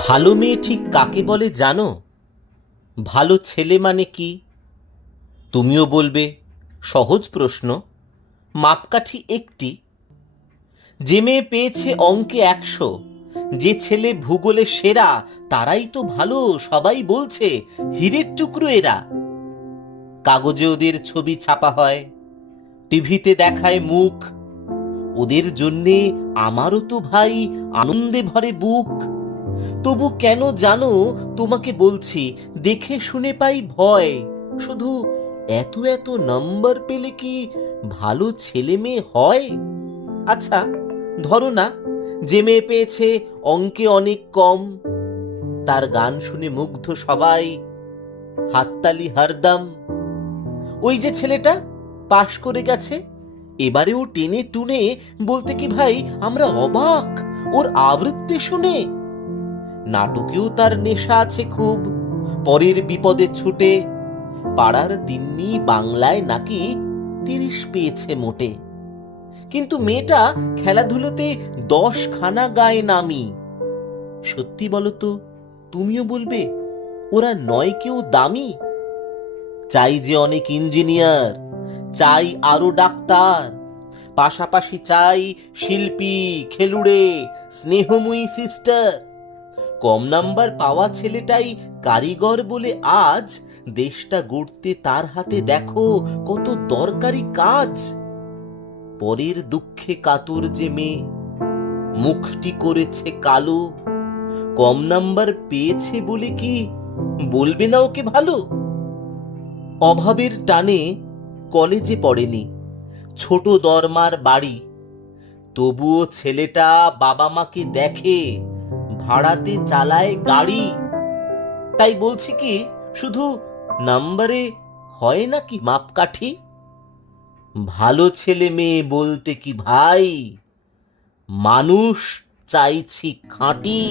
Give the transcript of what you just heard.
ভালো মেয়ে ঠিক কাকে বলে জানো? ভালো ছেলে মানে কি? তুমিও বলবে সহজ প্রশ্ন, মাপকাঠি একটি। যে মেয়ে পেয়েছে অঙ্কে 100, যে ছেলে ভূগোলে সেরা, তারাই তো ভালো, সবাই বলছে হীরের টুকরো এরা। কাগজে ওদের ছবি ছাপা হয়, টিভিতে দেখায় মুখ, ওদের জন্যে আমারও তো ভাই আনন্দে ভরে বুক। তবু কেন জানো তোমাকে বলছি, দেখে শুনে পাই ভয়, শুধু এত এত নাম্বার পেলে কি ভালো ছেলে মেয়ে হয়? আচ্ছা ধরো না, যে মেয়ে পেয়েছে অঙ্কে অনেক কম, তার গান শুনে মুগ্ধ সবাই, হাততালি হরদম। ওই যে ছেলেটা পাশ করে গেছে, এবারেও টেনে টুনে বলতে কি ভাই আমরা অবাক ওর আবৃত্তি শুনে। নাটকেও তার নেশা আছে খুব, পরের বিপদে ছুটে, পাড়ার তিন্নি বাংলায় নাকি 30 পেয়েছে মোটে। কিন্তু মেয়েটা খেলাধুলোতে 10 খানা গায়ে নামি। সত্যি বলো তো, তুমিও বলবে ওরা নয় কেউ দামি? চাই যে অনেক ইঞ্জিনিয়ার, চাই আরো ডাক্তার, পাশাপাশি চাই শিল্পী, খেলুড়ে, স্নেহময়ী সিস্টার। কম নাম্বার পাওয়া ছেলেটাই কারিগর বলে আজ দেশটা গড়তে তার হাতে দেখো কত দরকারি কাজ। পরের দুঃখে কাতর যে মেয়ে মুখটি করেছে কালো, কম নাম্বার পেয়েছে বলে কি বলবে না ওকে ভালো? অভাবের টানে কলেজে পড়েনি, ছোট দরমার বাড়ি, তবুও ছেলেটা বাবা মাকে দেখে, ভাড়াতে চালায় গাড়ি। তাই বলছি কি, শুধু নাম্বারে হয় নাকি মাপকাঠি? ভালো ছেলে মেয়ে বলতে কি ভাই, মানুষ চাইছি খাঁটি।